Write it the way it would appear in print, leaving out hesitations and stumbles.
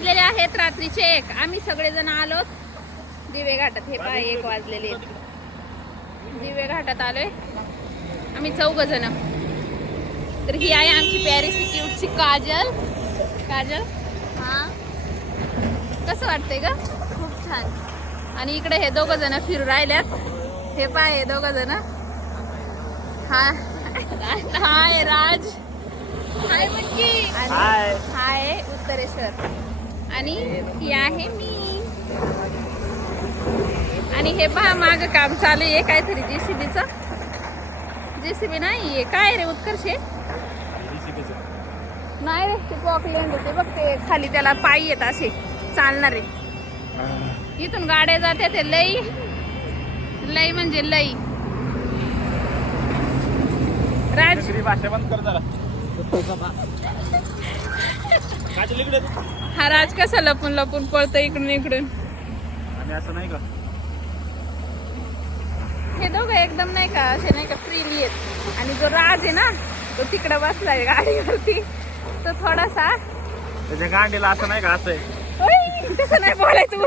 वाजलेले आहेत रात्रीचे 1. आम्ही सगळेजण आलो दिवे घाटात. हे पहा 1 वाजलेले आहेत. दिवे घाटात आलोय आम्ही 4 जण. तर ही आहे आमची प्यारीसी क्यूटची काजल. काजल हा कसं वाटतंय ग? खूप छान. आणि इकडे हे 2 जण फिरू राहिल्यात. हे पहा हे 2 जण. हा हाय राज. हाय मटकी. हाय उत्तरेश्वर. आणि ही आहे मी. आणि हे पहा माग काम चालू आहे काहीतरी जेसीबीचं. जेसीबी नाही काय रे उत्कर्ष नाही रे ते पॉकलेंड होते बघ ते खाली त्याला पायी येत असे चालणार आहे. इथून गाड्या जाते ते लई लई म्हणजे लई. राज भाषा बंद कर जरा. हा राज कसा लपून लपून पळतो इकडून इकडून. आणि असं नाही का हे 2 एकदम नाही का असे नाही का फ्रीली आहेत. आणि जो राज आहे ना तो तिकडे बसलाय गाडीवरती. तो थोडासा त्याच्या गांडीला असं नाही का असं आहे. तसं नाही बोलायचं.